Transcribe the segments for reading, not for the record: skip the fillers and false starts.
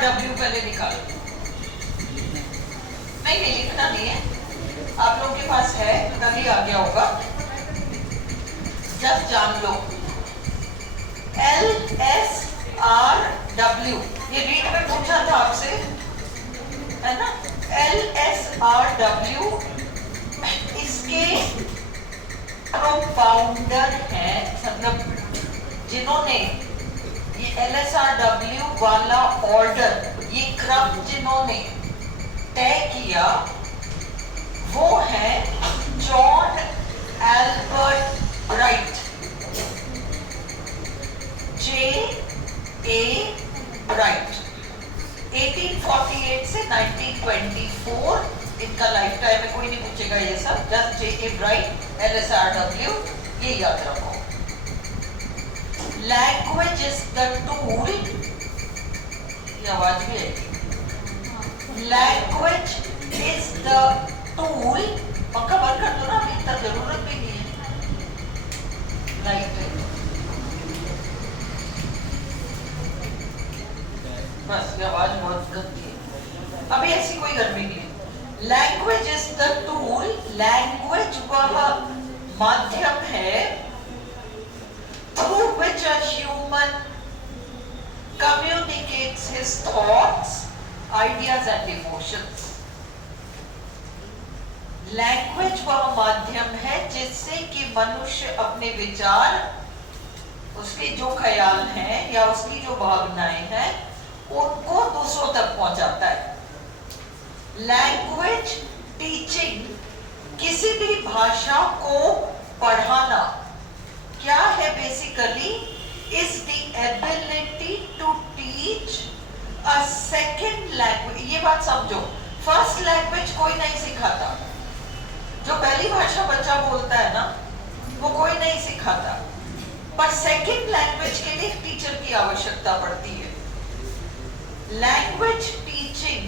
LSRW पहले निकालो। नहीं लिखना नहीं है, आप लोगों के पास है, तभी आ गया होगा। जब जान लो LSRW, ये रीड में पूछा था आपसे, है ना? LSRW इसके प्रोपाउंडर हैं, मतलब जिन्होंने ये LSRW वाला ऑर्डर, ये क्रम जिन्होंने तय किया, वो है John Albert right, J.A. Right. 1848 से 1924 इनका लाइफ टाइम है, कोई नहीं पूछेगा ये सब, जस्ट J.A. राइट, LSRW, ये याद रखो। लैंग्वेज इज द टूल, ये आवाज भी है, लैंग्वेज इज द टूल, पंखा बंद कर दो ना, अभी तक जरूरत भी नहीं है, राइट। बस ये आवाज बहुत गंदी है, अभी ऐसी कोई गर्मी नहीं है। Language is the tool, language वह माध्यम है through which a human communicates his thoughts, ideas and emotions. Language वह माध्यम है जिससे कि मनुष्य अपने विचार, उसके जो ख्याल हैं या उसकी जो भावनाएं हैं, उनको दूसरों तक पहुंचाता है। लैंग्वेज टीचिंग, किसी भी भाषा को पढ़ाना क्या है? Basically is the ability to teach a second language. ये बात समझो, फर्स्ट लैंग्वेज कोई नहीं सिखाता, जो पहली भाषा बच्चा बोलता है ना, वो कोई नहीं सिखाता, पर सेकेंड लैंग्वेज के लिए टीचर की आवश्यकता पड़ती है। Language teaching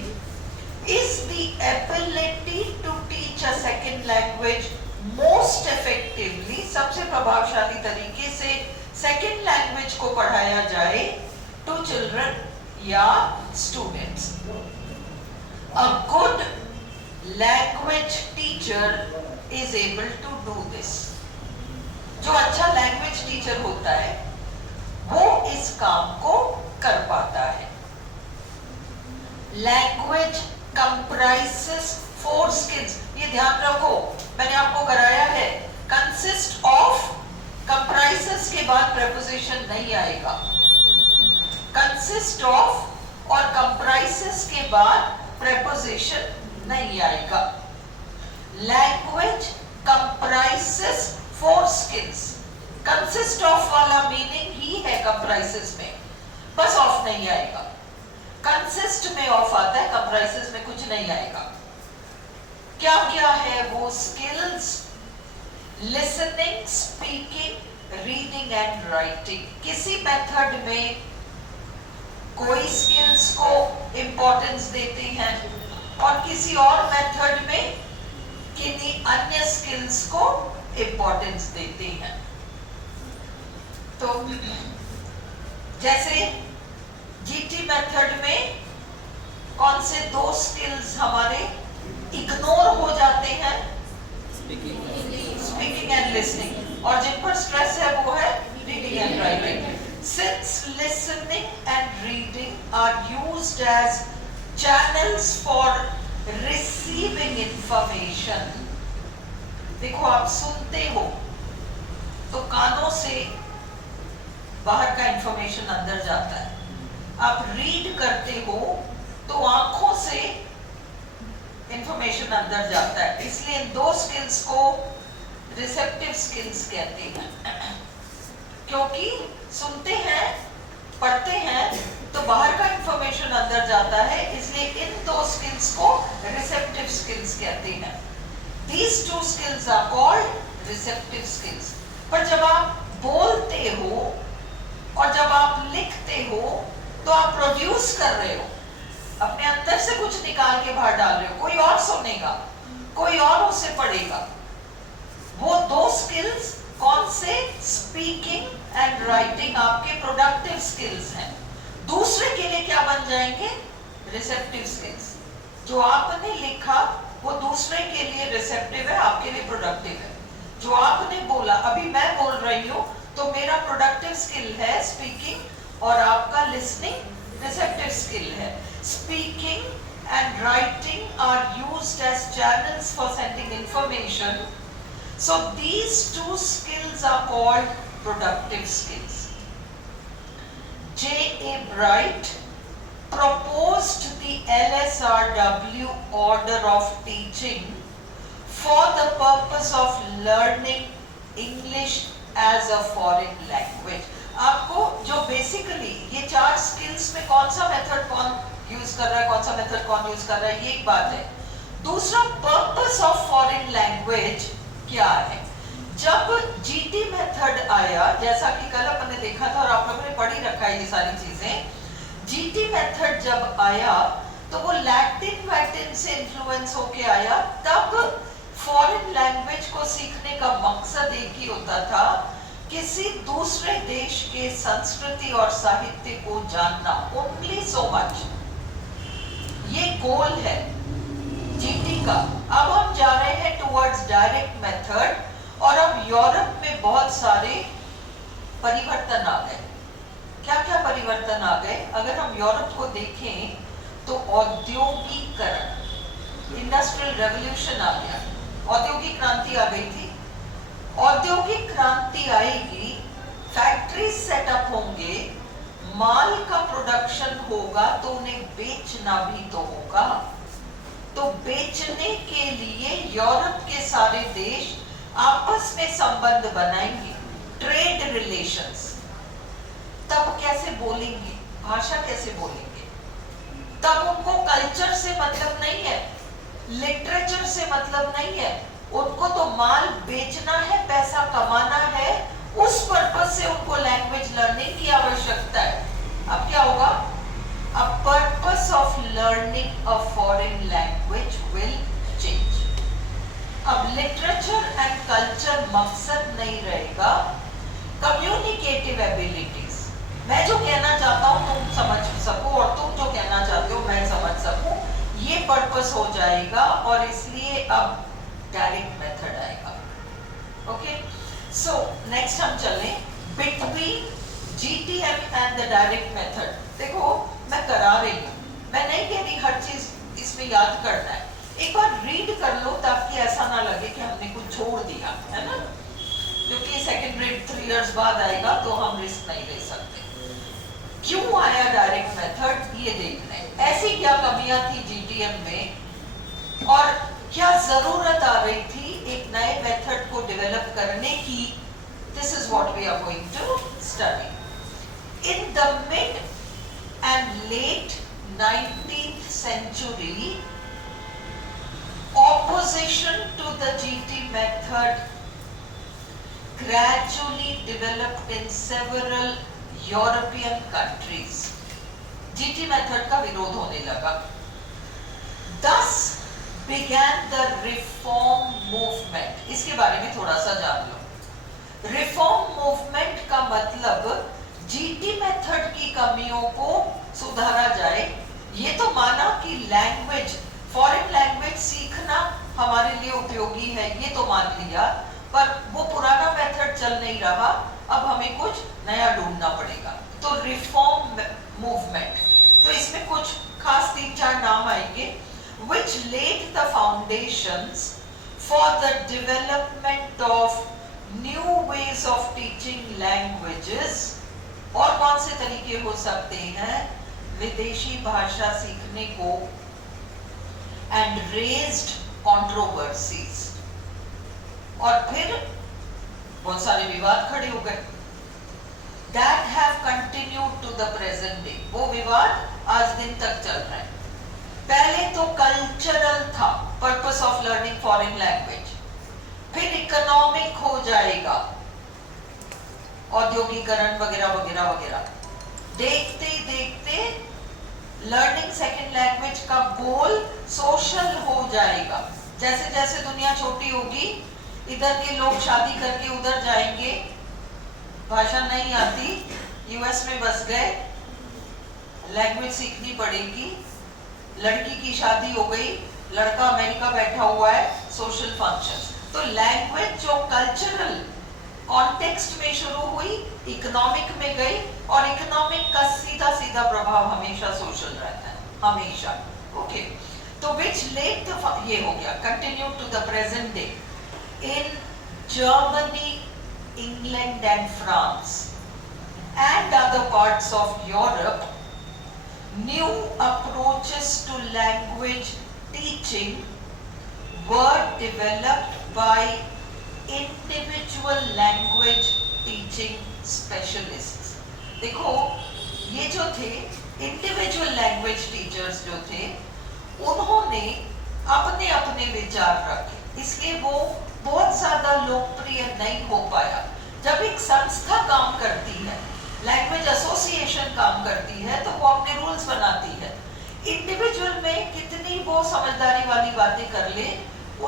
is the ability to teach a second language most effectively, सबसे प्रभावशाली तरीके से सेकेंड लैंग्वेज को पढ़ाया जाए टू चिल्ड्रन या students. A good language teacher is able to do this. जो अच्छा लैंग्वेज टीचर होता है वो इस काम को कर पाता है। लैंग्वेज कंप्राइजेस 4 स्किल्स, ये ध्यान रखो, मैंने आपको कराया है। कंसिस्ट ऑफ, कंप्राइजेस के बाद प्रेपोजिशन नहीं आएगा, कंसिस्ट ऑफ और कंप्राइजेस के बाद प्रेपोजिशन नहीं आएगा। Language comprises 4 skills, consist of वाला मीनिंग ही है कंप्राइजेस में, बस ऑफ नहीं आएगा। कंसिस्ट में ऑफ आता है, कंप्राइजेस में कुछ नहीं आएगा। क्या क्या है वो skills? Listening, speaking, reading and writing. किसी मेथड में कोई स्किल्स को इंपॉर्टेंस देते हैं और किसी और मेथड में किन्हीं अन्य स्किल्स को इंपॉर्टेंस देते हैं। तो जैसे जीटी मेथड में कौन से 2 स्किल्स हमारे इग्नोर हो जाते हैं? स्पीकिंग एंड लिसनिंग, और जिन पर स्ट्रेस है वो है reading and writing. Since listening and reading are used as channels for receiving information. देखो, आप सुनते हो तो कानों से बाहर का इंफॉर्मेशन अंदर जाता है, आप रीड करते हो तो आंखों से इंफॉर्मेशन अंदर जाता है। इसलिए इन 2 स्किल्स को रिसेप्टिव स्किल्स कहते हैं, क्योंकि सुनते हैं, पढ़ते हैं तो बाहर का इंफॉर्मेशन अंदर जाता है, इसलिए इन 2 स्किल्स को रिसेप्टिव स्किल्स कहते हैं। These 2 skills are called receptive skills. पर जब आप बोलते हो और जब आप लिखते हो तो आप प्रोड्यूस कर रहे हो, अपने अंदर से कुछ निकाल के बाहर डाल रहे हो, कोई और सुनेगा, कोई और उसे पढ़ेगा। वो 2 स्किल्स कौन से? स्पीकिंग एंड राइटिंग आपके प्रोडक्टिव स्किल्स हैं। दूसरे के लिए क्या बन जाएंगे? Receptive skills. जो आपने लिखा वो दूसरे के लिए रिसेप्टिव है, आपके लिए प्रोडक्टिव है। जो आपने बोला, अभी मैं बोल रही हूँ तो मेरा प्रोडक्टिव स्किल है स्पीकिंग, और आपका लिसनिंग रिसेप्टिव स्किल है। Speaking and writing are used as channels for sending information. So these two skills are called productive skills. J.A. Bright proposed the LSRW order of teaching for the purpose of learning English as a foreign language. आपको जो basically ये 4 skills में कौन सा method कौन use कर रहा है, कौन सा मेथड कौन यूज कर रहा है, ये एक बात है। दूसरा, पर्पस ऑफ फॉरेन लैंग्वेज क्या है? जब जीटी मेथड आया, जैसा कि कल अपन ने देखा था और आप लोगों ने पढ़ी रखा है ये सारी चीजें, जीटी मेथड जब आया तो वो लैटिन वैटिन से इन्फ्लुएंस होके आया। तब फॉरेन लैंग्वेज को सीखने का मकसद एक ही होता था, किसी दूसरे देश के संस्कृति और साहित्य को जानना, ओनली सो मच। ये गोल है जीटी का। अब हम जा रहे हैं टुवर्ड्स डायरेक्ट मेथड, और अब यूरोप में बहुत सारे परिवर्तन आ गए। क्या क्या परिवर्तन आ गए? अगर हम यूरोप को देखें तो औद्योगिकरण, इंडस्ट्रियल रेवोल्यूशन आ गया, औद्योगिक क्रांति आ गई थी। औद्योगिक क्रांति आएगी, फैक्ट्री सेटअप होंगे, माल का प्रोडक्शन होगा तो उन्हें बेचना भी तो होगा। तो बेचने के लिए यूरोप के सारे देश आपस में संबंध बनाएंगे, ट्रेड रिलेशंस। तब कैसे बोलेंगे, भाषा कैसे बोलेंगे? तब उनको कल्चर से मतलब नहीं है, लिटरेचर से मतलब नहीं है, उनको तो माल बेचना है, पैसा कमाना है। उस पर्पस से उनको लैंग्वेज लर्निंग की आवश्यकता है। अब क्या होगा? A purpose of learning a foreign language will change. अब लिटरेचर एंड कल्चर मकसद नहीं रहेगा, कम्युनिकेटिव एबिलिटीज। मैं जो कहना चाहता हूं तुम समझ सको, और तुम जो कहना चाहते हो मैं समझ सकूं, ये पर्पस हो जाएगा। और इसलिए अब डायरेक्ट मेथड आएगा। ओके, सो नेक्स्ट हम चलें between GTM and the direct method. देखो मैं करा रही हूँ, मैं नहीं कह रही हर चीज इसमें याद करना है। एक बार रीड कर लो ताकि ऐसा ना लगे कि हमने कुछ छोड़ दिया, है ना? क्योंकि सेकेंड ग्रेड 3 इयर्स बाद आएगा तो हम रिस्क नहीं ले सकते। क्यों आया डायरेक्ट मेथड, ये देखना है। ऐसी क्या कमियां थी GTM में और क्या जरूरत आ रही थी एक नए मेथड को डेवलप करने की? This is what we are going to study. In the mid and late 19th century, opposition to the GT method gradually developed in several European countries. GT method का विरोध होने लगा। Thus began the reform movement. इसके बारे में थोड़ा सा जान लो। रिफॉर्म मूवमेंट का मतलब जीटी मेथड की कमियों को सुधारा जाए। ये तो माना कि लैंग्वेज, फॉरेन लैंग्वेज सीखना हमारे लिए उपयोगी है, ये तो मान लिया, पर वो पुराना मेथड चल नहीं रहा, अब हमें कुछ नया ढूंढना पड़ेगा। तो रिफॉर्म मूवमेंट, तो इसमें कुछ खास 3-4 नाम आएंगे। which laid the foundations for the development of new ways of teaching languages। और कौन से तरीके हो सकते हैं विदेशी भाषा सीखने को? and raised controversies, और फिर बहुत सारे विवाद खड़े हो गए। that have continued to the present day, वो विवाद आज दिन तक चल रहे हैं। पहले तो कल्चरल था, purpose of learning foreign language, फिर इकोनॉमिक हो जाएगा, औद्योगिकरण वगैरह वगैरह वगैरह। देखते देखते लर्निंग सेकेंड लैंग्वेज का गोल सोशल हो जाएगा। जैसे जैसे दुनिया छोटी होगी, इधर के लोग शादी करके उधर जाएंगे, भाषा नहीं आती, यूएस में बस गए, लैंग्वेज सीखनी पड़ेगी, लड़की की शादी हो गई, लड़का अमेरिका बैठा हुआ है, सोशल फंक्शंस। तो लैंग्वेज जो कल्चरल कॉन्टेक्स्ट में शुरू हुई, इकोनॉमिक में गई, और इकोनॉमिक का सीधा सीधा प्रभाव हमेशा सोशल रहता है, हमेशा। ओके, तो विच लेड ये हो गया, continue to the present day. In Germany, England and France and other parts of Europe, new approaches to language teaching were developed by individual language teaching specialists. देखो, ये जो थे individual language teachers जो थे, उन्होंने अपने अपने विचार रखे, इसलिए वो बहुत ज्यादा लोकप्रिय नहीं हो पाया। जब एक संस्था काम करती है, लैंग्वेज एसोसिएशन काम करती है, तो वो अपने रूल्स बनाती है। इंडिविजुअल में कितनी वो समझदारी वाली बातें कर ले,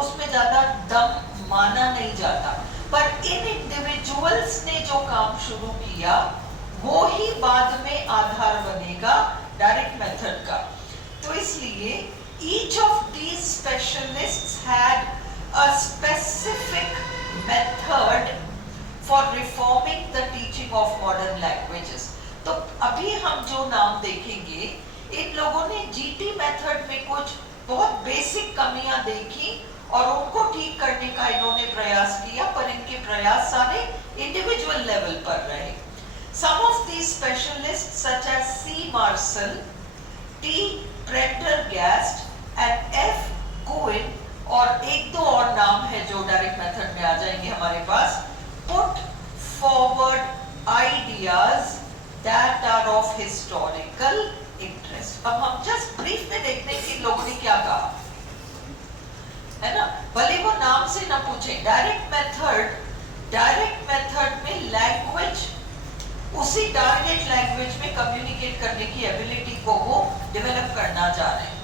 उसमें ज्यादा दम माना नहीं जाता। पर इन इंडिविजुअल्स ने जो काम शुरू किया, वो ही बाद में आधार बनेगा डायरेक्ट मेथड का। तो इसलिए each of these specialists had a specific method for reforming the teaching of modern languages. तो अभी हम जो नाम देखेंगे, इन लोगों ने जीटी मेथड में कुछ बहुत बेसिक कमियां देखी और उनको ठीक करने का इन्होंने प्रयास किया, पर इनके प्रयास सारे इंडिविजुअल लेवल पर रहे। Some of these specialists such as C. Marcel, T. Prendergast and F. Cohen, और एक दो और नाम है जो डायरेक्ट मेथड में आ जाएंगे हमारे पास, put forward ideas that are of historical interest। अब हम जस्ट ब्रीफ में देखते हैं कि लोगों ने क्या कहा, है ना, भले वो नाम से ना पूछे। डायरेक्ट मेथड में लैंग्वेज, उसी टारगेट लैंग्वेज में कम्युनिकेट करने की एबिलिटी को वो डेवलप करना चाह रहे हैं।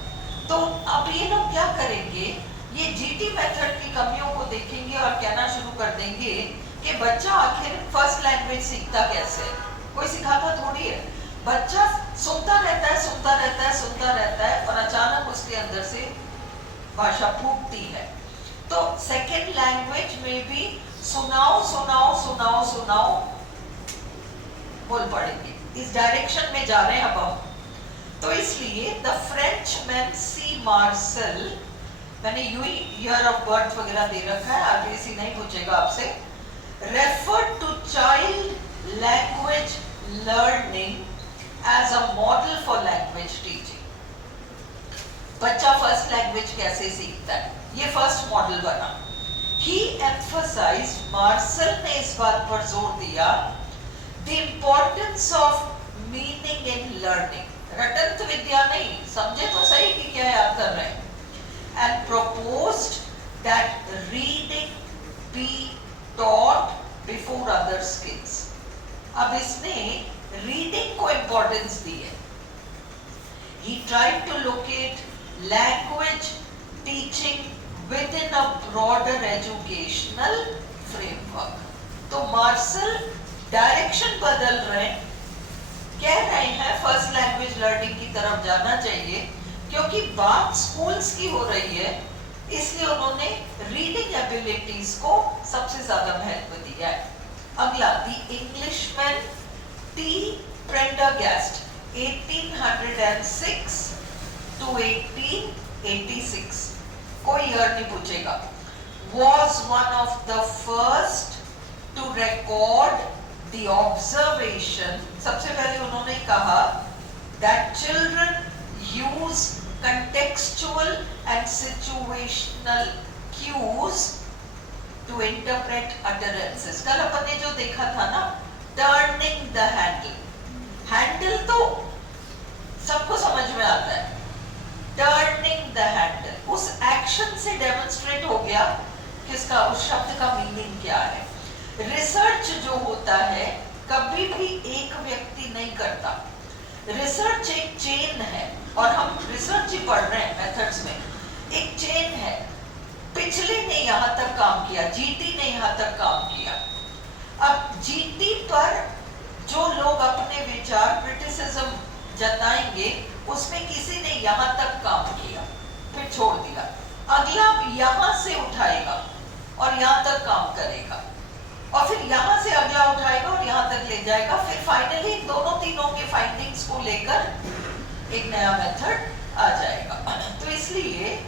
तो अब ये लोग क्या करेंगे, ये जीटी मेथड की कमियों को देखेंगे और कहना शुरू कर देंगे कि बच्चा आखिर फर्स्ट लैंग्वेज सीखता कैसे, कोई सिखाता थोड़ी है। बच्चा सुनता रहता है और अचानक उसके अंदर से भाषा फूटती है। तो सेकेंड लैंग्वेज में भी सुनाओ बोल पड़ेंगे, इस डायरेक्शन में जा रहे हैं अब हम। तो इसलिए द फ्रेंचमैन सी मार्सेल, मैंने ईयर ऑफ बर्थ वगैरह दे रखा है, आरबीएससी नहीं पूछेगा आपसे, referred to child language learning as a model for language teaching। बच्चा फर्स्ट लैंग्वेज कैसे सीखता है, ये फर्स्ट मॉडल बना। He emphasized, मार्सेल ने इस बात पर जोर दिया, the importance of meaning in learning। रटंत विद्या नहीं, समझे तो सही कि क्या याद कर रहे हैं। And proposed that reading be taught before other skills। अब इसने रीडिंग को इंपॉर्टेंस दी है। He tried to locate language teaching within a broader educational framework। तो मार्सेल डायरेक्शन बदल रहे हैं, कह रहे हैं फर्स्ट लैंग्वेज लर्निंग की तरफ जाना चाहिए, क्योंकि बात स्कूल्स की हो रही है, इसलिए उन्होंने रीडिंग एबिलिटीज को सबसे ज्यादा महत्व दिया है। अगला, the Englishman T Prendergast 1806 to 1886, कोई ईयर नहीं पूछेगा, was one of the first to record the observation। सबसे पहले उन्होंने कहा that children use contextual and situational cues to interpret utterances। कल अपन ने जो देखा था ना, turning the handle, हैंडल तो सबको समझ में आता है, टर्निंग द हैंडल उस एक्शन से डेमोन्स्ट्रेट हो गया कि इसका, उस शब्द का मीनिंग क्या है। रिसर्च जो होता है कभी भी एक व्यक्ति नहीं करता, रिसर्च एक चेन है, और हम रिसर्च ही पढ़ रहे हैं मेथड्स में, एक चेन है। पिछले ने यहाँ तक काम किया, जीटी ने यहाँ तक काम किया, अब जीटी पर जो लोग अपने विचार क्रिटिसिज्म जताएंगे उसमें किसी ने यहाँ तक काम किया फिर छोड़ दिया, अगला यहाँ से उठाएगा और यहाँ तक काम करेगा और फिर यहाँ से अगला उठाएगा और यहाँ तक ले जाएगा, फिर फाइनली दोनों तीनों के फाइंडिंग्स को लेकर एक नया मेथड आ जाएगा। तो इसलिए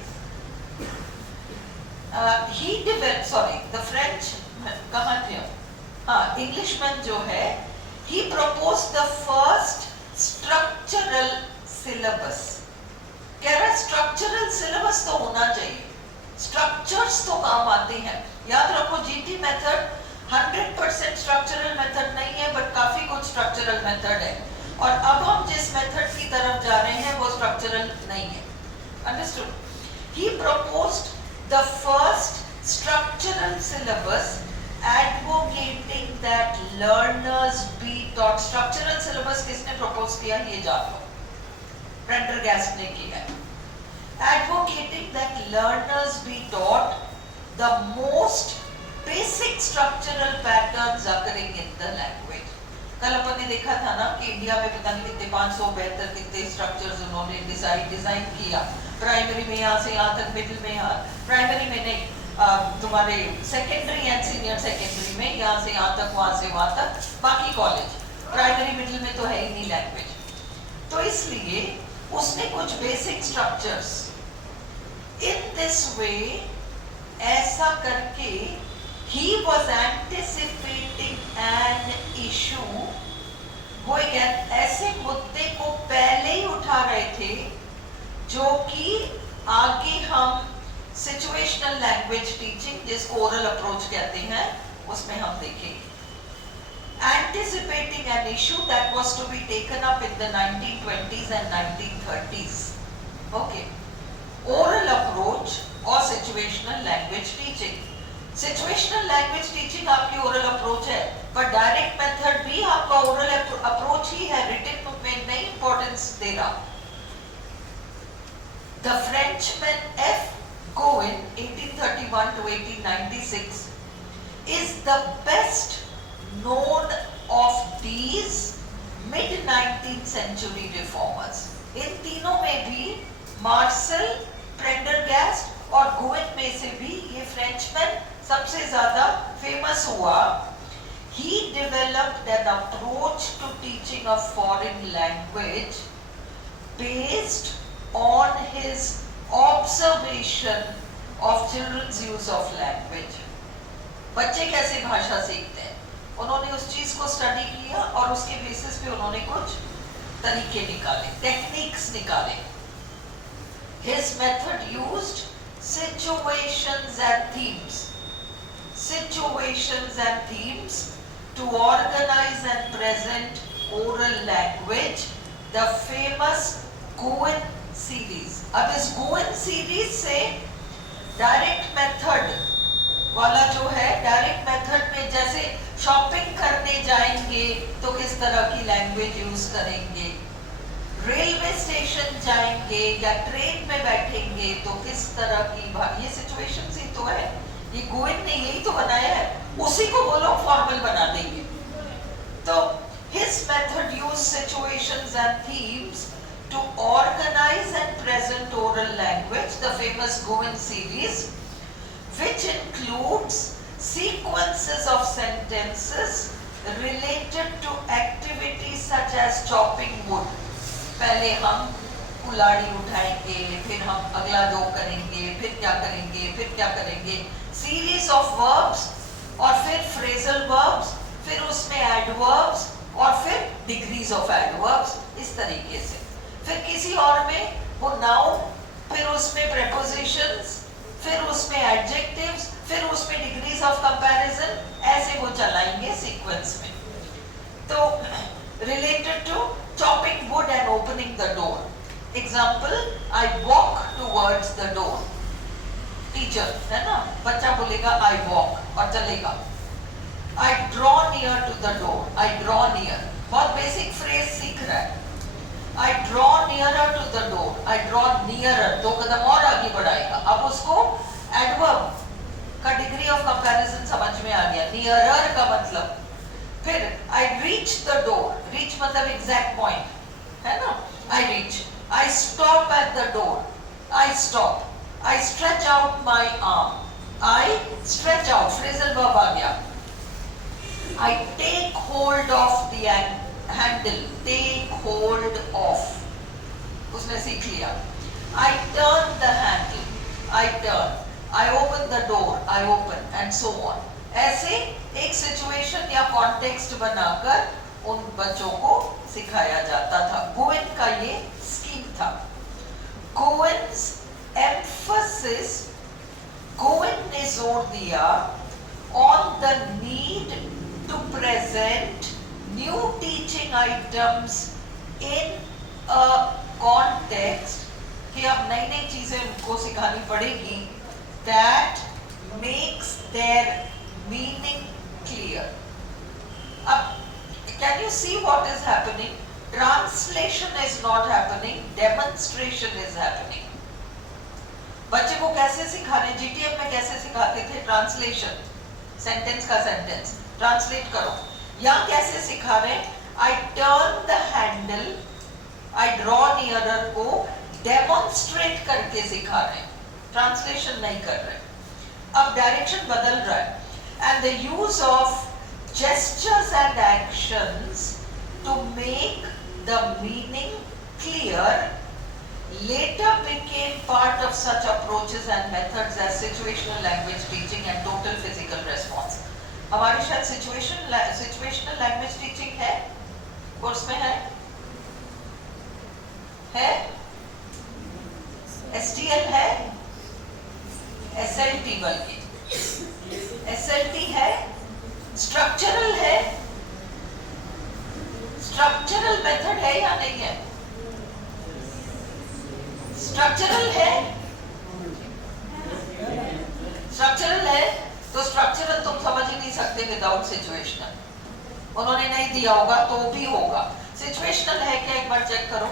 he developed, sorry, the French, कहाँ थे हम? हाँ, Englishman जो है, he proposed the first structural syllabus। कह रहा है structural syllabus तो होना चाहिए, structures तो काम आते हैं। याद रखो GT method 100% structural method नहीं है, but काफी कुछ structural method है। और अब हम जिस method की तरफ जा रहे हैं वो structural नहीं है। Understood? He proposed the first structural syllabus, advocating that learners be taught। structural syllabus किसने propose किया ये जान लो, प्रेंडरगास्ट ने किया है। advocating that learners be taught the most basic structural patterns occurring in the language। कल अपन ने देखा था ना कि इंडिया में पता नहीं कितने 572 कितने स्ट्रक्चर्स उन्होंने डिजाइन किया, प्राइमरी में यहाँ से यहाँ तक, मिडिल में यहाँ, प्राइमरी में नहीं तुम्हारे सेकेंडरी एंड सीनियर सेकेंडरी में यहाँ से यहाँ तक, वहां से वहां तक, बाकी कॉलेज, प्राइमरी मिडिल में तो है ही नहीं लैंग्वेज। तो इसलिए उसने कुछ basic structures in this way ऐसा करके he was anticipating an issue। वो एक ऐसे मुद्दे को पहले ही उठा रहे थे जो कि आगे हम सिचुएशनल लैंग्वेज टीचिंग जिसको ओरल अप्रोच कहते हैं उसमें हम देखेंगे। Anticipating an issue that was to be taken up in the 1920s and 1930s। Okay, oral approach और situational language teaching। Situational language teaching आपकी ओरल अप्रोच है, पर डायरेक्ट मेथड भी आपका ओरल अप्रोच ही है, रिटन में नहीं इंपॉर्टेंस दे रहा। The Frenchman F going 1831 to 1896 is the best known of these mid-19th century reformers। इन तीनों में भी मार्शल, प्रेंडरगास्ट और गोइन में से भी ये फ्रेंचमैन सबसे ज्यादा फेमस हुआ। He developed an approach to teaching a foreign language based on his observation of children's use of language। बच्चे कैसे भाषा सीखते हैं, उन्होंने उस चीज को स्टडी किया और उसके बेसिस पे उन्होंने कुछ तरीके निकाले, टेक्निक्स निकाले। His method used situations and themes to organize and present oral language, the famous Goen series। अब इस Goen series से डायरेक्ट मेथड वाला जो है, डायरेक्ट मेथड में जैसे शॉपिंग करने जाएंगे तो किस तरह की लैंग्वेज यूज करेंगे, रेलवे स्टेशन जाएंगे या ट्रेन में बैठेंगे तो किस तरह की, ये सिचुएशन ही तो है, ये गोइन ने यही तो बनाया है, उसी को वो लोग फॉर्मल बना देंगे। तो his method used situations and themes to organize and present oral language, the famous Goen series, which includes sequences of sentences related to activities such as chopping wood। पहले हम कुल्हाड़ी उठाएंगे, फिर हम अगला दो करेंगे, फिर क्या करेंगे, फिर क्या करेंगे, सीरीज ऑफ वर्ब्स और फिर फ्रेजल वर्ब्स, फिर उसमें एडवर्ब्स और फिर डिग्रीज ऑफ एडवर्ब्स, इस तरीके से। फिर किसी और में वो नाउन, फिर उसमें प्रेपोजिशंस, फिर उसमें एडजेक्टिव्स, फिर उसमें डिग्रीज ऑफ कंपैरिजन, ऐसे वो चलाएंगे सीक्वेंस में। तो related to chopping wood and opening the door। Example, I walk towards the door। Teacher है ना, बच्चा बोलेगा I walk और चलेगा। I draw near to the door। I draw near, बहुत बेसिक फ्रेज सीख रहा है। I draw nearer to the door। I draw nearer, दो कदम और आगे बढ़ाएगा। अब उसको एडवर्ब का डिग्री ऑफ कंपैरिजन समझ में आ गया, नियरर का मतलब। फिर I reach the door, reach मतलब एग्जैक्ट पॉइंट है ना, I reach. I stop at the door. I stop. I stretch out my arm. I stretch out. Phrasal verb आ गया. I take hold of the handle. Take hold of. उसने सीख लिया. I turn the handle. I turn. I open the door. I open and so on. ऐसे एक situation या context बनाकर उन बच्चों को सिखाया जाता था. गोविंद का ये स्कीम था. गोविंद्स एम्फसिस, गोविंद ने जोर दिया on the need to present new teaching items in a context कि अब नई नई चीजें उनको सिखानी पड़ेगी that makes their meaning clear. अब can you see what is happening? Translation is not happening, demonstration is happening. बच्चे को कैसे सिखाने, GTM में कैसे सिखाते थे? ट्रांसलेशन, सेंटेंस का सेंटेंस ट्रांसलेट करो. यहाँ कैसे सिखा रहे? I turn the handle, I draw nearer को डेमोन्स्ट्रेट करके सिखा रहे. ट्रांसलेशन नहीं कर रहे. अब डायरेक्शन बदल रहा है. And the use of gestures and actions to make the meaning clear later became part of such approaches and methods as situational language teaching and total physical response. हमारी शायद situational language teaching है, course में है STL है, SLT बल्कि SLT है, structural है. Structural method है या नहीं है? स्ट्रक्चरल है. स्ट्रक्चरल है तो स्ट्रक्चरल तुम समझ ही नहीं सकते विदाउट सिचुएशनल. उन्होंने नहीं दिया होगा तो भी होगा. सिचुएशनल है क्या, एक बार चेक करो.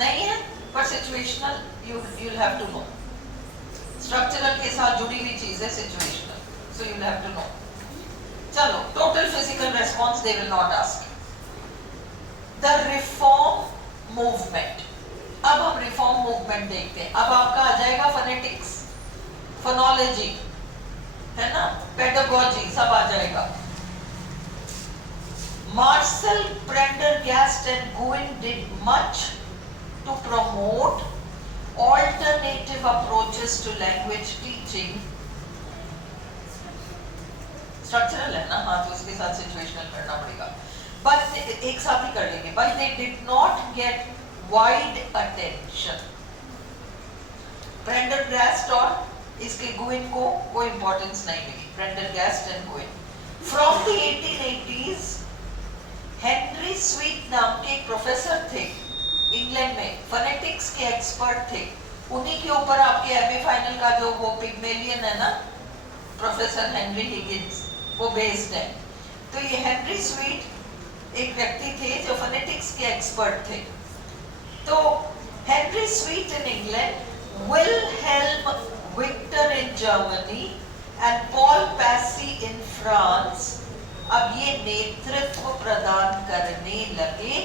नहीं है, पर situational you'll have to know. Structural के साथ जुड़ी हुई चीज है situational, so you'll have to know. चलो, total physical response they will not ask. The reform movement. अब हम रिफॉर्म मूवमेंट देखते हैं. अब आपका आ जाएगा फोनेटिक्स, फोनोलॉजी, है ना, पेडागोजी, सब आ जाएगा. Marcel Prendergast and Goin did much to promote alternative approaches to language teaching. Structural है ना, हाँ, तो उसके साथ सिचुएशनल करना पड़ेगा. But एक साथ ही कर लेंगे. But they did not get wide attention. Prendergast और इसके Goin को कोई इंपॉर्टेंस नहीं मिली. Prendergast and Goin. From the 1880s, Henry sweet नाम के एक प्रोफेसर थे इंग्लैंड में, फोनेटिक्स के एक्सपर्ट थे. उन्हीं के ऊपर आपके एमए फाइनल का जो वो पिग्मेलियन है ना, प्रोफेसर हेनरी हिगिंस, वो बेस्ड है. तो ये हेनरी स्वीट एक व्यक्ति थे जो फोनेटिक्स के एक्सपर्ट थे. तो Henry Sweet in England, Wilhelm Viktor in Germany and Paul Passy in France अब ये नेतृत्व प्रदान करने लगे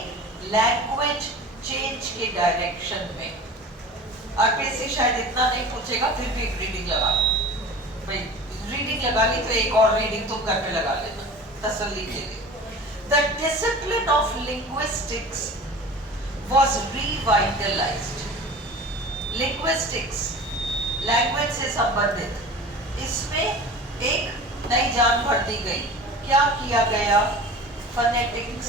लैंग्वेज चेंज के डायरेक्शन में. आरपीएससी शायद इतना नहीं पूछेगा, फिर भी एक रीडिंग लगा लो भाई. रीडिंग लगा ली तो एक और रीडिंग तुम घर पे लगा लेना तसल्ली के लिए. The discipline of linguistics was revitalized. Linguistics, language से संबंधित, इसमें एक नई जान भर दी गई. क्या किया गया? Phonetics,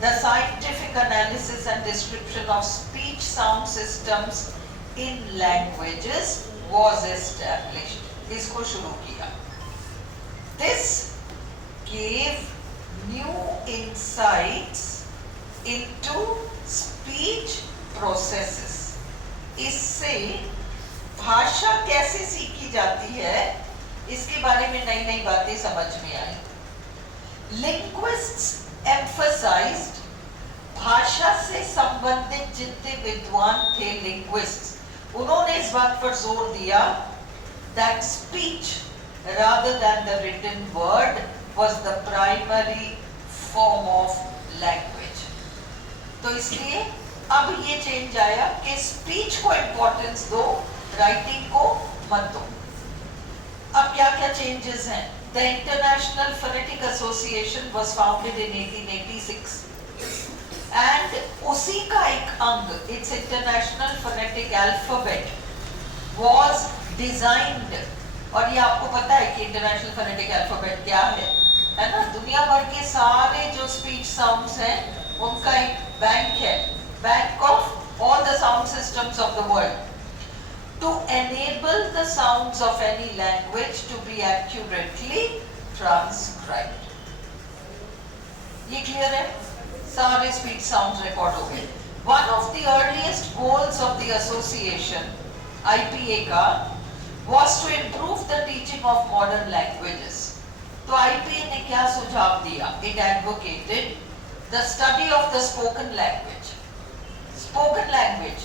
the scientific analysis and description of speech sound systems in languages was established. इसको शुरू किया. This gave new insights into speech processes. इससे भाषा कैसे सीखी जाती है, इसके बारे में नई नई बातें समझ में आई. Linguists emphasized, भाषा से संबंधित जितने विद्वान थे लिंग्विस्ट्स, उन्होंने इस बात पर जोर दिया that speech rather than the written word was the primary form of language. तो इसलिए अब ये चेंज आया कि स्पीच को इंपॉर्टेंस दो, राइटिंग को मत दो। अब क्या क्या चेंजेस हैं? The international phonetic association was founded in 1886 and उसी का एक अंग, it's international phonetic alphabet was designed. और ये आपको पता है कि इंटरनेशनल फोनेटिक अल्फाबेट क्या है ना? दुनिया भर के सारे जो स्पीच साउंड्स हैं उनका एक बैंक है, bank of all the sound systems of the world, to enable the sounds of any language to be accurately transcribed. ये clear है? सारे speech sounds record हो गए। One of the earliest goals of the association, IPA का, was to improve the teaching of modern languages. तो IPA ने क्या सुझाव दिया? It advocated the study of the spoken language. Spoken language,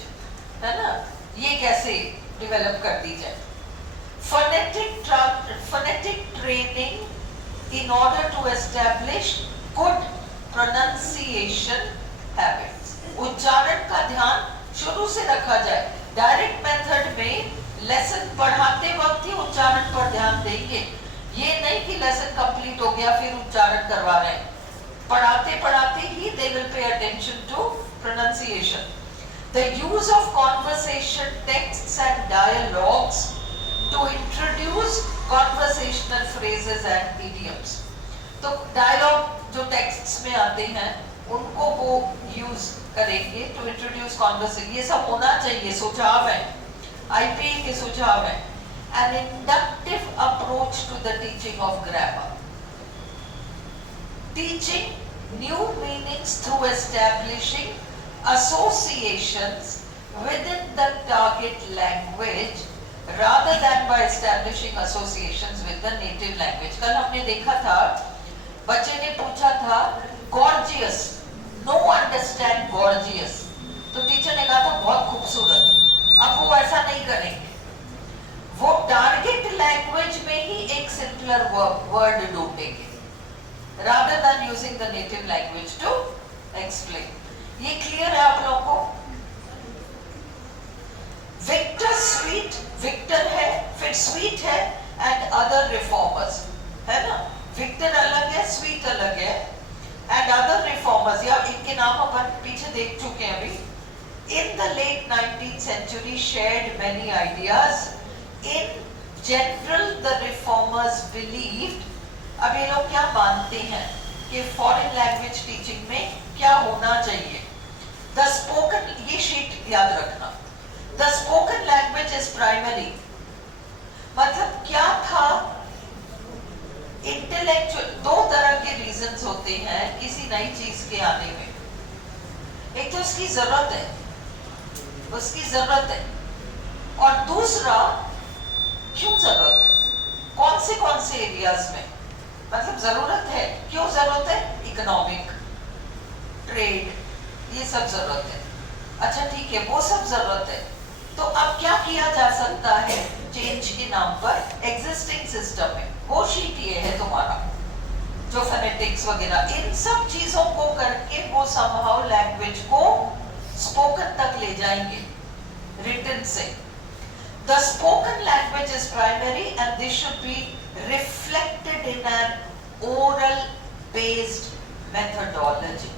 है ना? ये कैसे डेवलप कर दी जाए? Phonetic training in order to establish good pronunciation habits. उच्चारण का ध्यान शुरू से रखा जाए। डायरेक्ट मेथड में लेसन पढ़ाते वक्त ही उच्चारण पर ध्यान देंगे, ये नहीं कि लेसन कंप्लीट हो गया फिर उच्चारण करवा रहे हैं। पढ़ाते पढ़ाते ही they will pay attention to pronunciation. The use of conversation texts and dialogues to introduce conversational phrases and idioms. तो dialogue जो texts में आते हैं उनको वो use करेंगे to introduce conversation। ये सब होना चाहिए, सुझाव है, IPA के सुझाव है। An inductive approach to the teaching of grammar. Teaching new meanings through establishing associations within the target language rather than by establishing associations with the native language. कल हमने देखा था, बच्चे ने पूछा था gorgeous, no understand gorgeous, तो teacher ने कहा था बहुत खूबसूरत। अब वो ऐसा नहीं करेंगे, वो टारगेट लैंग्वेज में ही एक सिंपलर वर्ड ढूंढेंगे rather than using the native language to explain. ये क्लियर है आप लोगों को? विक्टर स्वीट, विक्टर है, फिर स्वीट है एंड अदर रिफॉर्मर्स, है ना? विक्टर अलग है, स्वीट अलग है, एंड अदर रिफॉर्मर्स, या इनके नाम अपन पीछे देख चुके हैं अभी। In the late 19th century shared many ideas. In general the reformers believed, अब ये लोग क्या मानते हैं कि फॉरेन लैंग्वेज टीचिंग में क्या होना चाहिए? The spoken, ये शीट याद रखना, the spoken language is primary। मतलब क्या था? इंटेलेक्चुअल, दो तरह के रीजंस होते हैं किसी नई चीज के आने में। एक तो उसकी जरूरत है, उसकी जरूरत है, और दूसरा क्यों जरूरत है, कौन से एरियाज में, मतलब जरूरत है, क्यों जरूरत है? इकोनॉमिक, ट्रेड, ये सब जरूरत है। अच्छा ठीक है, वो सब जरूरत है। तो अब क्या किया जा सकता है चेंज के नाम पर एग्जिस्टिंग सिस्टम में? वो शीट ये है तुम्हारा, जो फोनेटिक्स वगैरह, इन सब चीजों को करके वो समहाउ लैंग्वेज को स्पोकन तक ले जाएंगे रिटन से। The spoken language is primary and this should be reflected in an oral based methodology.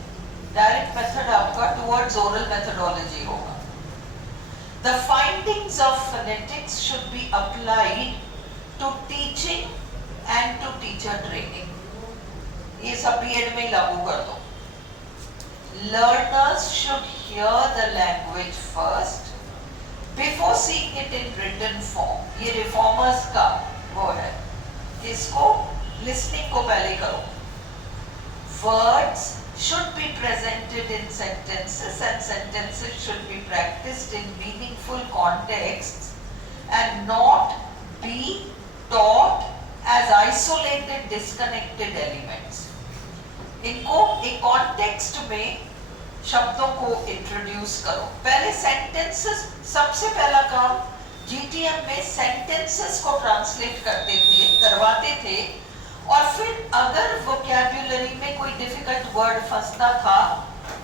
Direct method आपका टुवर्ड्स ओरल मेथोडोलॉजी होगा। The findings of phonetics should be applied to teaching and to teacher training. ये सब BEd में ही लागू कर दो। Learners should hear the language first before seeing it in written form. ये reformers का वो है, इसको लिसनिंग को पहले करो। Words should be presented in sentences and sentences should be practiced in meaningful contexts and not be taught as isolated disconnected elements. इनको एक कॉन्टेक्स्ट में शब्दों को इंट्रोड्यूस करो। पहले सेंटेंसेस, सबसे पहला काम जीटीएम में सेंटेंसेस को ट्रांसलेट करते थे, करवाते थे, और फिर अगर वोकैब्युलरी में कोई डिफिकल्ट वर्ड फंसता था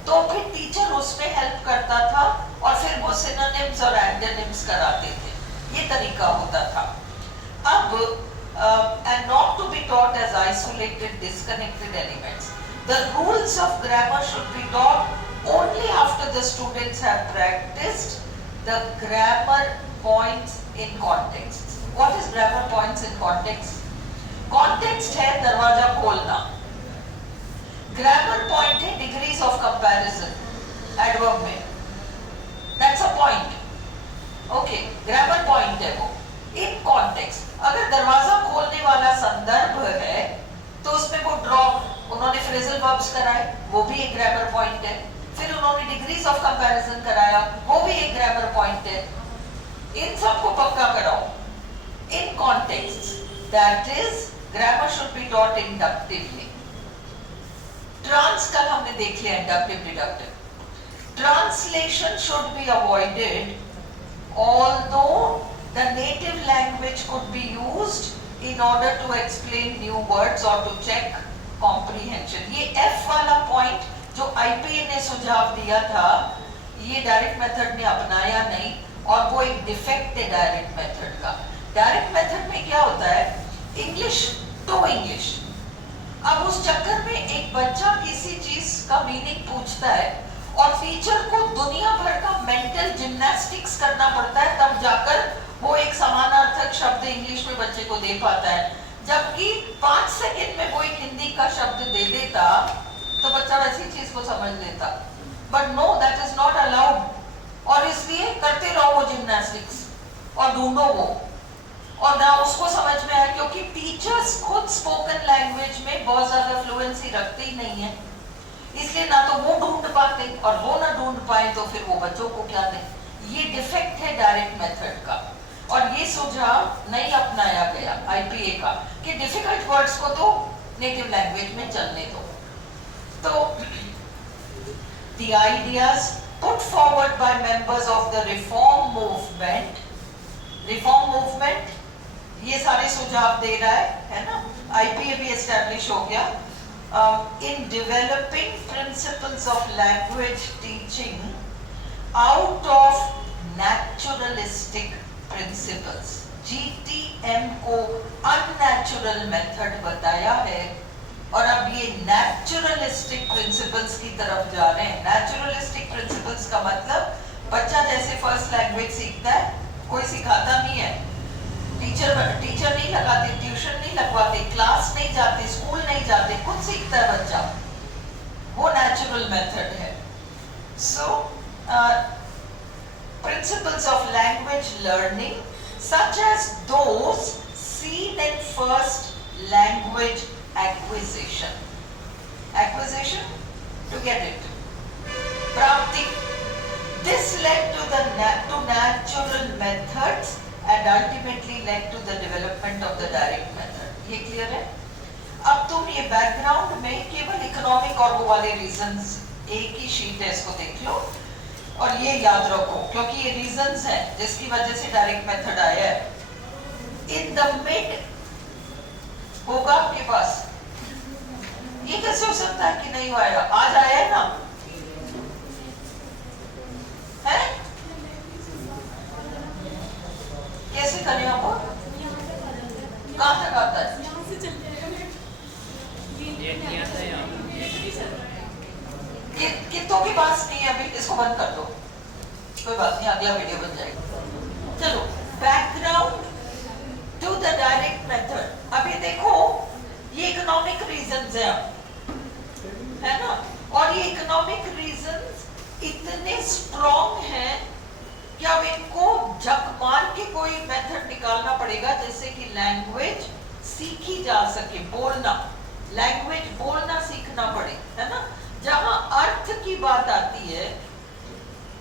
तो फिर टीचर उसमें हेल्प करता था और फिर वो सिनोनिम्स और एंटोनिम्स कराते थे, ये तरीका होता था। अब and not to be taught as isolated, disconnected elements. The rules of grammar should be taught only after the students have practiced the grammar points in context. What is grammar points in context? Context है दरवाजा खोलना, grammar point है degrees of comparison, adverb में, that's a point. Okay, grammar point है वो in context. अगर दरवाजा खोलने वाला संदर्भ है तो उसमें वो ड्रॉ, उन्होंने फ्रेजल वर्ब्स कराए, वो भी एक ग्रामर पॉइंट है। फिर उन्होंने डिग्रीज ऑफ कंपैरिजन कराया, वो भी एक ग्रामर पॉइंट है। इन सबको पक्का कराओ in context, that is grammar should be taught inductively. Trans कल हमने देख लिया, inductive deductive. Translation should be avoided although the native language could be used in order to explain new words or to check comprehension. ये F वाला point जो IPA ने सुझाव दिया था, ये डायरेक्ट मेथड ने अपनाया नहीं और वो एक डिफेक्ट है डायरेक्ट मेथड का। डायरेक्ट मेथड में क्या होता है, इंग्लिश टू इंग्लिश। अब उस चक्कर में एक बच्चा किसी चीज का मीनिंग पूछता है और टीचर को दुनिया भर का मेंटल जिम्नास्टिक्स करना पड़ता है, तब जाकर वो एक समानार्थक शब्द इंग्लिश में बच्चे को दे पाता है। जबकि 5 सेकंड में वो एक हिंदी का शब्द दे देता तो बच्चा वैसी चीज को समझ लेता, but no, that is not allowed. और इसलिए करते रहो वो जिम्नास्टिक्स और ढूंढो वो, और ना उसको समझ में आए, क्योंकि टीचर्स खुद स्पोकन लैंग्वेज में बहुत ज्यादा फ्लुएंसी रखते ही नहीं है, इसलिए ना तो वो ढूंढ पाते और वो ना ढूंढ पाए तो फिर वो बच्चों को क्या दें। ये डिफेक्ट है डायरेक्ट मेथड का, और ये सुझाव नहीं अपनाया गया IPA का कि डिफिकल्ट वर्ड्स को तो नेटिव लैंग्वेज में चलने दो। तो the ideas put forward by members of the reform movement ये सारे सुझाव दे रहा है ना, IPA भी एस्टैब्लिश हो गया। In developing principles of language teaching out of naturalistic principles, GTM को अननेचुरल मेथड बताया है और अब ये नेचुरलिस्टिक प्रिंसिपल्स की तरफ जा रहे हैं। नेचुरलिस्टिक प्रिंसिपल्स का मतलब बच्चा जैसे फर्स्ट लैंग्वेज सीखता है, कोई सिखाता नहीं है, टीचर नहीं लगाते, ट्यूशन नहीं लगवाते, क्लास नहीं जाते, स्कूल नहीं जाते, खुद सीखता है बच्चा, वो नेचुरल मेथड है। सो principles of language learning such as those seen in first language acquisition to get it, prapti, this led to natural methods and ultimately led to the development of the direct method। ये clear है? अब तुम ये background में केवल economic और वो वाले रीजंस, एक ही शीट है, इसको देख लो और ये याद रखो, क्योंकि ये रीजंस हैं जिसकी वजह से डायरेक्ट मेथड आया है। इन द मिड होगा आपके पास, ये कैसे हो सकता है कि नहीं आया? आज आया है ना, है? कैसे करें आप? कहाँ तक आता है? कितों की बात नहीं है अभी, इसको बंद कर दो, कोई बात नहीं, अगला वीडियो बन जाएगा। चलो, background to the direct method. अभी देखो, ये इकोनॉमिक रीजंस है ना, और ये इकोनॉमिक रीजंस इतने स्ट्रॉन्ग हैं कि अब इनको झक मार के कोई मेथड निकालना पड़ेगा जिससे कि लैंग्वेज सीखी जा सके, बोलना, लैंग्वेज बोलना सीखना पड़े, है ना। जहां अर्थ की बात आती है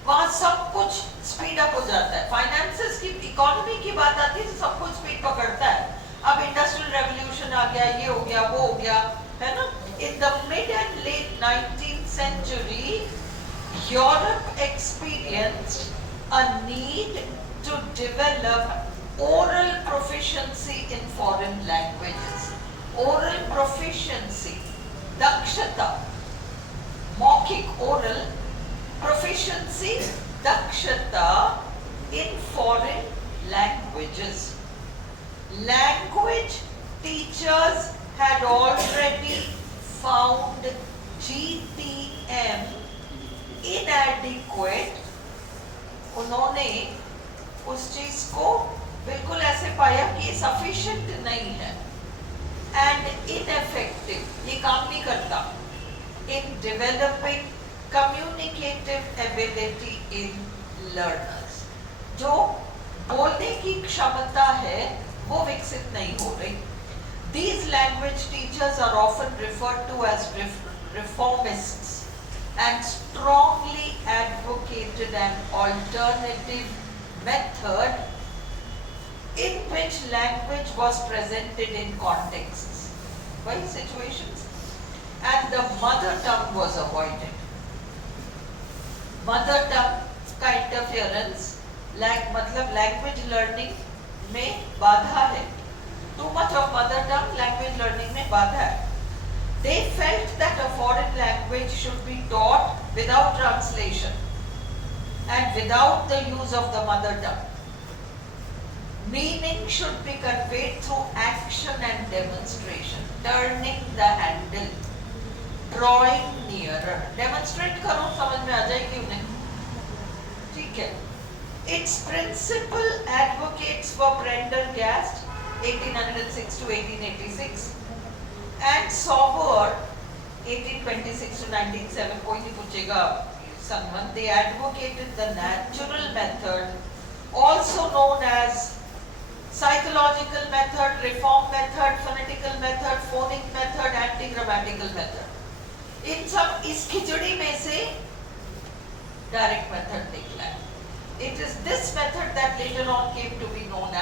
वहां सब कुछ स्पीड अप हो जाता है। फाइनेंसेस की, इकोनॉमी की बात आती है तो सब कुछ स्पीड पकड़ता है। अब इंडस्ट्रियल रेवोल्यूशन आ गया, ये हो गया, वो हो गया, है ना। In the mid and let 19th century, Europe experienced a need to develop oral proficiency in foreign languages. Oral proficiency, दक्षता, मौखिक oral proficiency, dakshata in foreign languages. Language teachers had already found GTM inadequate. उन्होंने उस चीज को बिल्कुल ऐसे पाया कि सफिशिएंट नहीं है एंड इनएफेक्टिव, ये काम नहीं करता in developing communicative ability in learners. जो बोलने की क्षमता है वो विकसित नहीं हो रही. These language teachers are often referred to as reformists and strongly advocated an alternative method in which language was presented in contexts, by situations, and the mother tongue was avoided. Mother tongue का interference मतलब language learning में बाधा है. Too much of mother tongue language learning में बाधा है. They felt that a foreign language should be taught without translation and without the use of the mother tongue. Meaning should be conveyed through action and demonstration. Turning the handle, drawing nearer. Demonstrate करो, समझ में आ जाएगी उन्हें. ठीक है. Its principal advocates were Prendergast 1806 to 1886 and Sauber 1826 to 1907. कोई नहीं पूछेगा संबंध. They advocated the natural method, also known as psychological method, reform method, phonetical method, phonic method, anti-grammatical method. इन सब इस खिचड़ी में से direct method निकला है. It is this method that later on came to be known